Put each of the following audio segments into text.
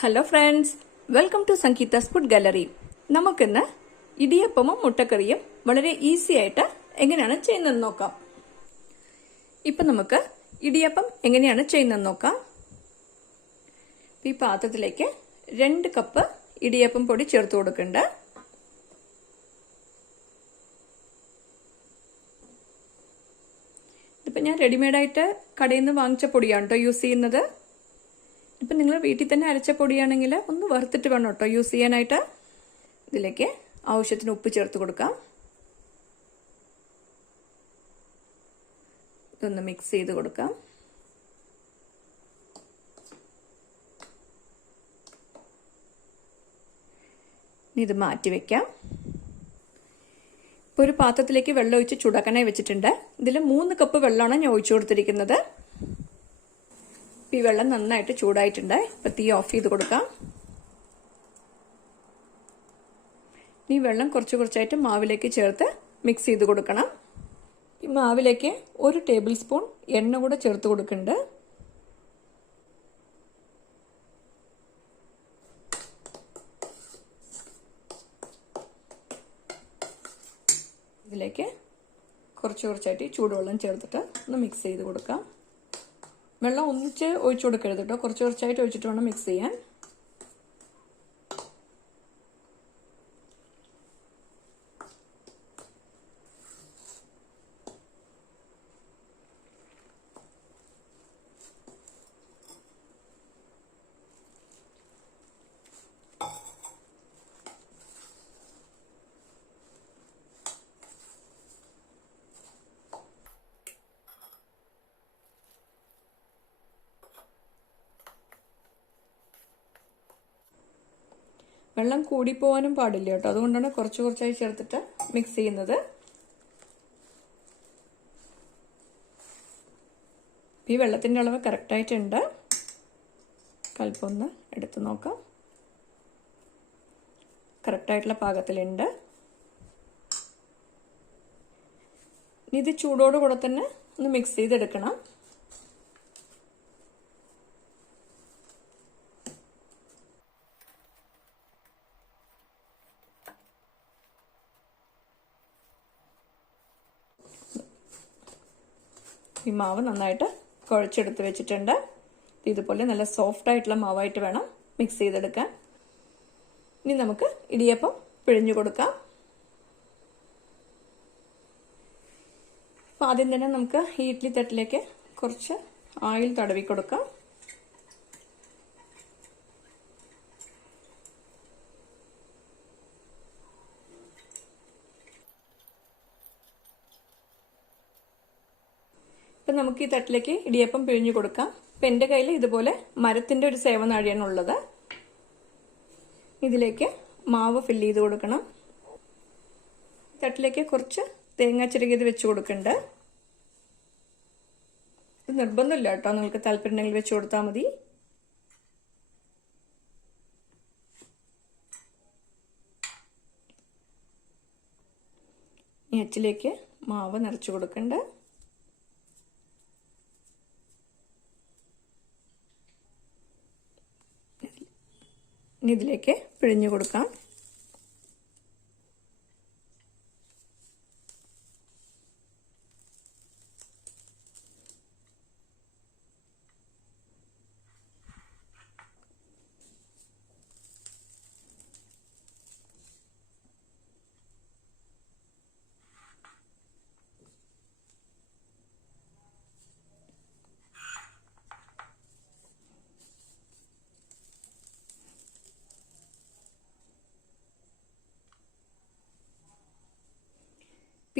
Hello friends, welcome to Sangeetha's food gallery. നമുക്കിന്ന് ഇടിയപ്പവും മുട്ടക്കറിയും വളരെ ഈസി ആയിട്ട് എങ്ങനെയാണ് ചെയ്യുന്നതെന്ന് നോക്കാം. ഇപ്പം നമുക്ക് ഇടിയപ്പം എങ്ങനെയാണ് ചെയ്യുന്നതെന്ന് നോക്കാം. ഈ പാത്രത്തിലേക്ക് 2 കപ്പ് ഇടിയപ്പം പൊടി ചേർത്ത് കൊടുക്കുന്നുണ്ട്. ഇപ്പം ഞാൻ റെഡിമെയ്ഡായിട്ട് കടയിൽ നിന്ന് വാങ്ങിച്ച പൊടിയാണ് കേട്ടോ യൂസ് ചെയ്യുന്നത്. ഇപ്പം നിങ്ങൾ വീട്ടിൽ തന്നെ അരച്ച പൊടിയാണെങ്കിൽ ഒന്ന് വറുത്തിട്ട് വേണം കേട്ടോ യൂസ് ചെയ്യാനായിട്ട്. ഇതിലേക്ക് ആവശ്യത്തിന് ഉപ്പ് ചേർത്ത് കൊടുക്കാം. ഇതൊന്ന് മിക്സ് ചെയ്ത് കൊടുക്കാം. ഇത് മാറ്റി വെക്കാം. ഇപ്പോൾ ഒരു പാത്രത്തിലേക്ക് വെള്ളം ഒഴിച്ച് ചൂടാക്കാനായി വെച്ചിട്ടുണ്ട്. ഇതിൽ 3 കപ്പ് വെള്ളമാണ് ഞാൻ ഒഴിച്ചു കൊടുത്തിരിക്കുന്നത്. ഈ വെള്ളം നന്നായിട്ട് ചൂടായിട്ടുണ്ട്. ഇപ്പം തീ ഓഫ് ചെയ്ത് കൊടുക്കാം. ഈ വെള്ളം കുറച്ചായിട്ട് മാവിലേക്ക് ചേർത്ത് മിക്സ് ചെയ്ത് കൊടുക്കണം. ഈ മാവിലേക്ക് 1 ടേബിൾ സ്പൂൺ എണ്ണ കൂടെ ചേർത്ത് കൊടുക്കുന്നുണ്ട്. ഇതിലേക്ക് കുറച്ചായിട്ട് ചൂടുവെള്ളം ചേർത്തിട്ട് ഒന്ന് മിക്സ് ചെയ്ത് കൊടുക്കാം. വെള്ളം ഒന്നിച്ച് ഒഴിച്ചു കൊടുക്കരുത് കേട്ടോ, കുറച്ചായിട്ട് ഒഴിച്ചിട്ട് വേണം മിക്സ് ചെയ്യാൻ. വെള്ളം കൂടിപ്പോവാനും പാടില്ല കേട്ടോ, അതുകൊണ്ടാണ് കുറച്ചായി ചേർത്തിട്ട് മിക്സ് ചെയ്യുന്നത്. ഈ വെള്ളത്തിൻ്റെ അളവ് കറക്റ്റായിട്ടുണ്ട്. കൽപ്പൊന്ന് എടുത്ത് നോക്കാം. കറക്റ്റായിട്ടുള്ള പാകത്തിലുണ്ട്. ഇത് ചൂടോടുകൂടെ തന്നെ ഒന്ന് മിക്സ് ചെയ്തെടുക്കണം. ഈ മാവ് നന്നായിട്ട് കുഴച്ചെടുത്ത് വെച്ചിട്ടുണ്ട്. ഇതുപോലെ നല്ല സോഫ്റ്റ് ആയിട്ടുള്ള മാവായിട്ട് വേണം മിക്സ് ചെയ്തെടുക്കാൻ. ഇനി നമുക്ക് ഇടിയപ്പം പിഴിഞ്ഞു കൊടുക്കാം. അപ്പം ആദ്യം തന്നെ നമുക്ക് ഈ ഇഡ്ഡലി തട്ടിലേക്ക് കുറച്ച് ഓയിൽ തടവി കൊടുക്കാം. ഇപ്പം നമുക്ക് ഈ തട്ടിലേക്ക് ഇടിയപ്പം പിഴിഞ്ഞു കൊടുക്കാം. ഇപ്പം എൻ്റെ കയ്യിൽ ഇതുപോലെ മരത്തിൻ്റെ ഒരു സേവനാഴിയാണ് ഉള്ളത്. ഇതിലേക്ക് മാവ് ഫില്ല് ചെയ്ത് കൊടുക്കണം. തട്ടിലേക്ക് കുറച്ച് തേങ്ങ ചിരകിയത് വെച്ച് കൊടുക്കുന്നുണ്ട്. ഇത് നിർബന്ധമില്ല കേട്ടോ, നിങ്ങൾക്ക് താല്പര്യമുണ്ടെങ്കിൽ വെച്ച് കൊടുത്താൽ മതി. അച്ചിലേക്ക് മാവ് നിറച്ചു കൊടുക്കുന്നുണ്ട്. ഇതിലേക്ക് പിഴിഞ്ഞു കൊടുക്കാം.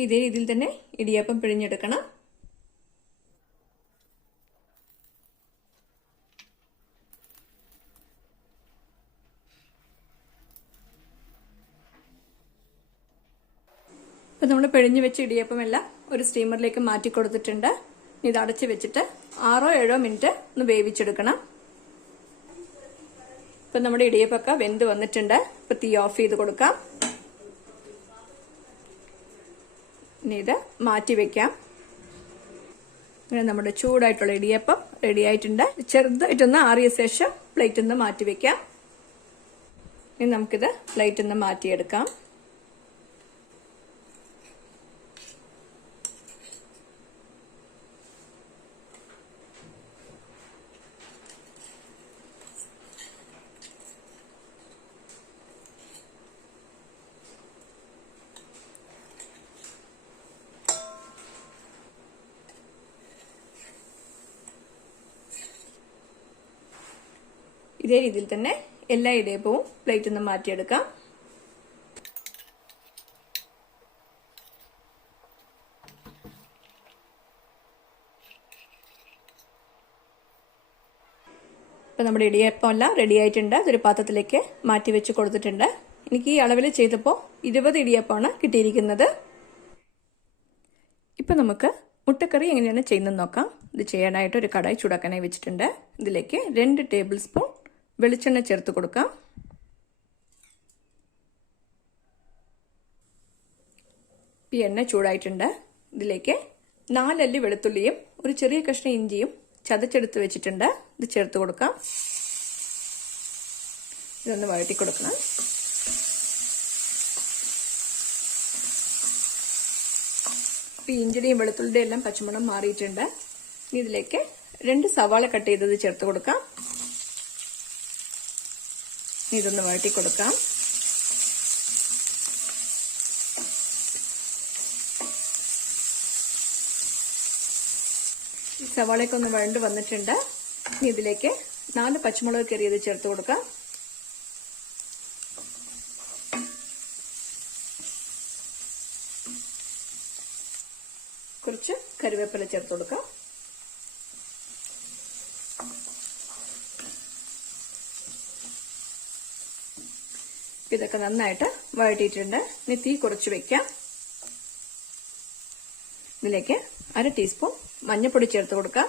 ഇതേ രീതിയിൽ തന്നെ ഇടിയപ്പം പിഴിഞ്ഞെടുക്കണം. ഇപ്പം നമ്മൾ പിഴിഞ്ഞു വെച്ച ഇടിയപ്പം എല്ലാം ഒരു സ്റ്റീമറിലേക്ക് മാറ്റി കൊടുത്തിട്ടുണ്ട്. ഇത് അടച്ച് വെച്ചിട്ട് 6-7 മിനിറ്റ് ഒന്ന് വേവിച്ചെടുക്കണം. ഇപ്പം നമ്മുടെ ഇടിയപ്പൊക്കെ വെന്ത് വന്നിട്ടുണ്ട്. ഇപ്പം തീ ഓഫ് ചെയ്ത് കൊടുക്കാം. ഇനി ഇത് മാറ്റി വെക്കാം. അങ്ങനെ നമ്മുടെ ചൂടായിട്ടുള്ള ഇടിയപ്പം റെഡി ആയിട്ടുണ്ട്. ചെറുതായിട്ടൊന്ന് ആറിയ ശേഷം പ്ലേറ്റിൽ നിന്ന് മാറ്റി വെക്കാം. ഇനി നമുക്കിത് പ്ലേറ്റിൽ നിന്ന് മാറ്റിയെടുക്കാം. ഇതേ രീതിയിൽ തന്നെ എല്ലാ ഇടിയപ്പവും പ്ലേറ്റിൽ നിന്ന് മാറ്റിയെടുക്കാം. ഇപ്പൊ നമ്മുടെ ഇടിയപ്പം എല്ലാം റെഡി ആയിട്ടുണ്ട്. അതൊരു പാത്രത്തിലേക്ക് മാറ്റി വെച്ച് കൊടുത്തിട്ടുണ്ട്. എനിക്ക് ഈ അളവിൽ ചെയ്തപ്പോൾ 20 ഇടിയപ്പമാണ് കിട്ടിയിരിക്കുന്നത്. ഇപ്പൊ നമുക്ക് മുട്ടക്കറി എങ്ങനെയാണ് ചെയ്യുന്നത് നോക്കാം. ഇത് ചെയ്യാനായിട്ട് ഒരു കടായി ചൂടാക്കാനായി വെച്ചിട്ടുണ്ട്. ഇതിലേക്ക് 2 ടേബിൾ സ്പൂൺ വെളിച്ചെണ്ണ ചേർത്ത് കൊടുക്കാം. ഈ എണ്ണ ചൂടായിട്ടുണ്ട്. ഇതിലേക്ക് 4 അല്ലി വെളുത്തുള്ളിയും ഒരു ചെറിയ കഷ്ണം ഇഞ്ചിയും ചതച്ചെടുത്ത് വെച്ചിട്ടുണ്ട്. ഇത് ചേർത്ത് കൊടുക്കാം. ഇതൊന്ന് വഴറ്റി കൊടുക്കണം. ഈ ഇഞ്ചിയുടെയും വെളുത്തുള്ളിയുടെയും എല്ലാം പച്ചമണം മാറിയിട്ടുണ്ട്. ഇതിലേക്ക് 2 സവാള കട്ട് ചെയ്തത് ചേർത്ത് കൊടുക്കാം. ഇതൊന്ന് വഴറ്റി കൊടുക്കാം. ഈ സവാളയൊക്കെ ഒന്ന് വഴണ്ട് വന്നിട്ടുണ്ട്. ഇനി ഇതിലേക്ക് 4 പച്ചമുളക് കീറിയത് ചേർത്ത് കൊടുക്കാം. കുറച്ച് കറിവേപ്പില ചേർത്ത് കൊടുക്കാം. ഇതൊക്കെ നന്നായിട്ട് വഴറ്റിയിട്ടുണ്ട്. ഇനി തീ കുറച്ച് വെക്കാം. ഇതിലേക്ക് 1/2 ടീസ്പൂൺ മഞ്ഞൾപ്പൊടി ചേർത്ത് കൊടുക്കാം.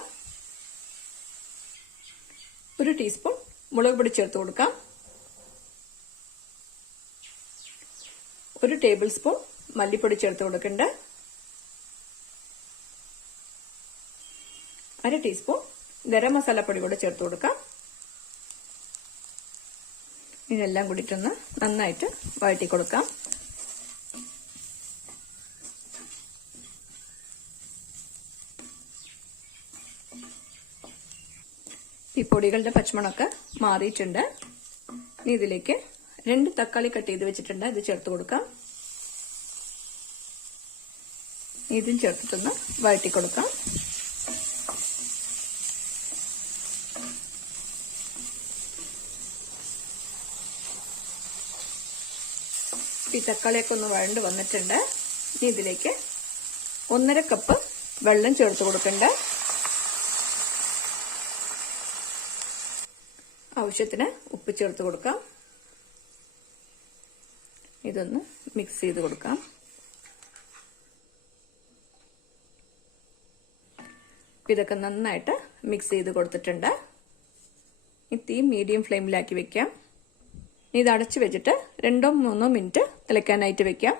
1 ടീസ്പൂൺ മുളക് പൊടി ചേർത്ത് കൊടുക്കാം. 1 ടേബിൾ സ്പൂൺ മല്ലിപ്പൊടി ചേർത്ത് കൊടുക്കണ്ട. 1/2 ടീസ്പൂൺ ഗരം മസാലപ്പൊടി കൂടെ ചേർത്ത് കൊടുക്കാം. ഇതെല്ലാം കൂടിയിട്ടൊന്ന് നന്നായിട്ട് വഴറ്റി കൊടുക്കാം. ഈ പൊടികളുടെ പച്ചമണമൊക്കെ മാറിയിട്ടുണ്ട്. ഇനി ഇതിലേക്ക് 2 തക്കാളി കട്ട് ചെയ്ത് വെച്ചിട്ടുണ്ട്. ഇത് ചേർത്ത് കൊടുക്കാം. ഇതും ചേർത്തിട്ടൊന്ന് വഴറ്റി കൊടുക്കാം. ഈ തക്കാളിയൊക്കെ ഒന്ന് വഴണ്ട് വന്നിട്ടുണ്ട്. ഇനി ഇതിലേക്ക് 1.5 കപ്പ് വെള്ളം ചേർത്ത് കൊടുക്കണ്ട. ആവശ്യത്തിന് ഉപ്പ് ചേർത്ത് കൊടുക്കാം. ഇതൊന്ന് മിക്സ് ചെയ്ത് കൊടുക്കാം. ഇതൊക്കെ നന്നായിട്ട് മിക്സ് ചെയ്ത് കൊടുത്തിട്ടുണ്ട്. ഈ തീ മീഡിയം ഫ്ലെയിമിലാക്കി വെക്കാം. ഇത് അടച്ചു വെച്ചിട്ട് 2-3 മിനിറ്റ് തിളയ്ക്കാനായിട്ട് വെക്കാം.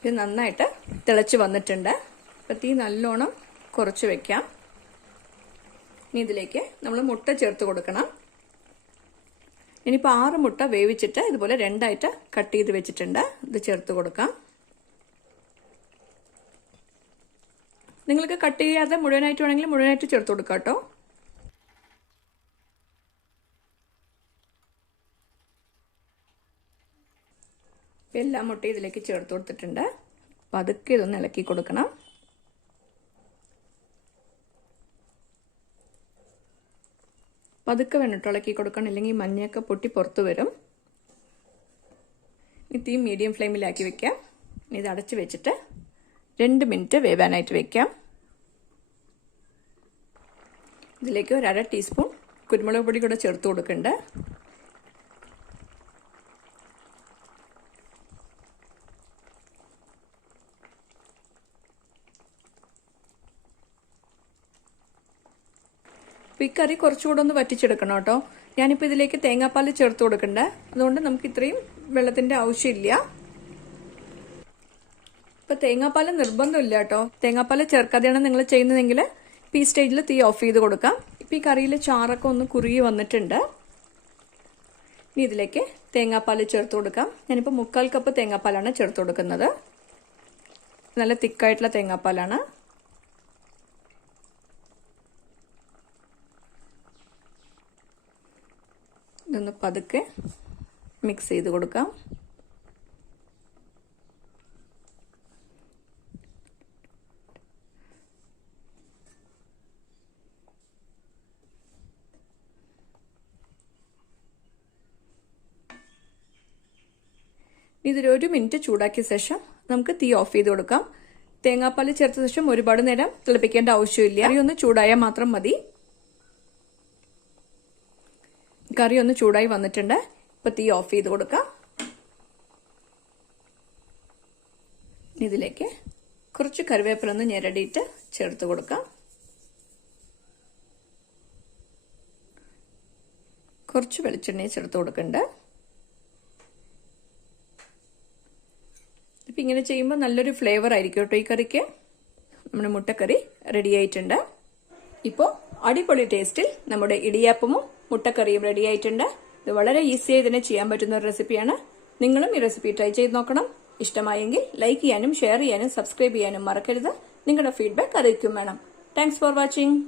ഇത് നന്നായിട്ട് തിളച്ച് വന്നിട്ടുണ്ട്. അപ്പൊ തീ നല്ലോണം കുറച്ച് വെക്കാം. ഇനി ഇതിലേക്ക് നമ്മൾ മുട്ട ചേർത്ത് കൊടുക്കണം. ഇനിയിപ്പോൾ 6 മുട്ട വേവിച്ചിട്ട് ഇതുപോലെ 2ആയിട്ട് കട്ട് ചെയ്ത് വെച്ചിട്ടുണ്ട്. ഇത് ചേർത്ത് കൊടുക്കാം. നിങ്ങൾക്ക് കട്ട് ചെയ്യാതെ മുഴുവനായിട്ട് വേണമെങ്കിൽ മുഴുവനായിട്ട് ചേർത്ത് കൊടുക്കാം കേട്ടോ. എല്ലാ മുട്ടയും ഇതിലേക്ക് ചേർത്ത് കൊടുത്തിട്ടുണ്ട്. പതുക്കെ ഇതൊന്ന് ഇളക്കി കൊടുക്കണം. പതുക്കെ വേണം ഇളക്കി കൊടുക്കണം, ഇല്ലെങ്കിൽ മഞ്ഞയൊക്കെ പൊട്ടി പുറത്തു വരും. ഈ തീ മീഡിയം ഫ്ലെയിമിലാക്കി വെക്കാം. ഇത് അടച്ചു വെച്ചിട്ട് 2 മിനിറ്റ് വേവാനായിട്ട് വെക്കാം. ഇതിലേക്ക് 1/2 ടീസ്പൂൺ കുരുമുളക് പൊടി കൂടെ ചേർത്ത് കൊടുക്കുന്നുണ്ട്. ഈ കറി കുറച്ചുകൂടെ ഒന്ന് വറ്റിച്ചെടുക്കണം കേട്ടോ. ഞാനിപ്പോൾ ഇതിലേക്ക് തേങ്ങാപ്പാൽ ചേർത്ത് കൊടുക്കണ്ടേ, അതുകൊണ്ട് നമുക്ക് ഇത്രയും വെള്ളത്തിന്റെ ആവശ്യമില്ല. ഇപ്പൊ തേങ്ങാപ്പാൽ നിർബന്ധമില്ല കേട്ടോ. തേങ്ങാപ്പാൽ ചേർക്കാതെയാണ് നിങ്ങൾ ചെയ്യുന്നതെങ്കിൽ ഈ സ്റ്റേജിൽ തീ ഓഫ് ചെയ്ത് കൊടുക്കാം. ഇപ്പം ഈ കറിയിൽ ചാറൊക്കെ ഒന്ന് കുറുകി വന്നിട്ടുണ്ട്. ഇനി ഇതിലേക്ക് തേങ്ങാപ്പാൽ ചേർത്ത് കൊടുക്കാം. ഞാനിപ്പോൾ 3/4 കപ്പ് തേങ്ങാപ്പാലാണ് ചേർത്ത് കൊടുക്കുന്നത്. നല്ല തിക്കായിട്ടുള്ള തേങ്ങാപ്പാലാണ്. ഇതൊന്ന് പതുക്കെ മിക്സ് ചെയ്ത് കൊടുക്കാം. ഇതൊരു 1 മിനിറ്റ് ചൂടാക്കിയ ശേഷം നമുക്ക് തീ ഓഫ് ചെയ്ത് കൊടുക്കാം. തേങ്ങാപ്പാൽ ചേർത്ത ശേഷം ഒരുപാട് നേരം തിളപ്പിക്കേണ്ട ആവശ്യമില്ല. കറി ഒന്ന് ചൂടായാൽ മാത്രം മതി. കറി ഒന്ന് ചൂടായി വന്നിട്ടുണ്ട്. ഇപ്പൊ തീ ഓഫ് ചെയ്ത് കൊടുക്കാം. ഇതിലേക്ക് കുറച്ച് കറിവേപ്പില ഒന്ന് ഞെരടിയിട്ട് ചേർത്ത് കൊടുക്കാം. കുറച്ച് വെളിച്ചെണ്ണ ചേർത്ത് കൊടുക്കണ്ട്. ഇപ്പം ഇങ്ങനെ ചെയ്യുമ്പോൾ നല്ലൊരു ഫ്ലേവർ ആയിരിക്കും കേട്ടോ ഈ കറിക്ക്. നമ്മുടെ മുട്ടക്കറി റെഡി ആയിട്ടുണ്ട്. ഇപ്പോൾ അടിപൊളി ടേസ്റ്റിൽ നമ്മുടെ ഇടിയാപ്പമും മുട്ടക്കറിയും റെഡി ആയിട്ടുണ്ട്. ഇത് വളരെ ഈസിയായി തന്നെ ചെയ്യാൻ പറ്റുന്ന ഒരു റെസിപ്പിയാണ്. നിങ്ങളും ഈ റെസിപ്പി ട്രൈ ചെയ്ത് നോക്കണം. ഇഷ്ടമായെങ്കിൽ ലൈക്ക് ചെയ്യാനും ഷെയർ ചെയ്യാനും സബ്സ്ക്രൈബ് ചെയ്യാനും മറക്കരുത്. നിങ്ങളുടെ ഫീഡ്ബാക്ക് അറിയിക്കും വേണം. Thanks for watching.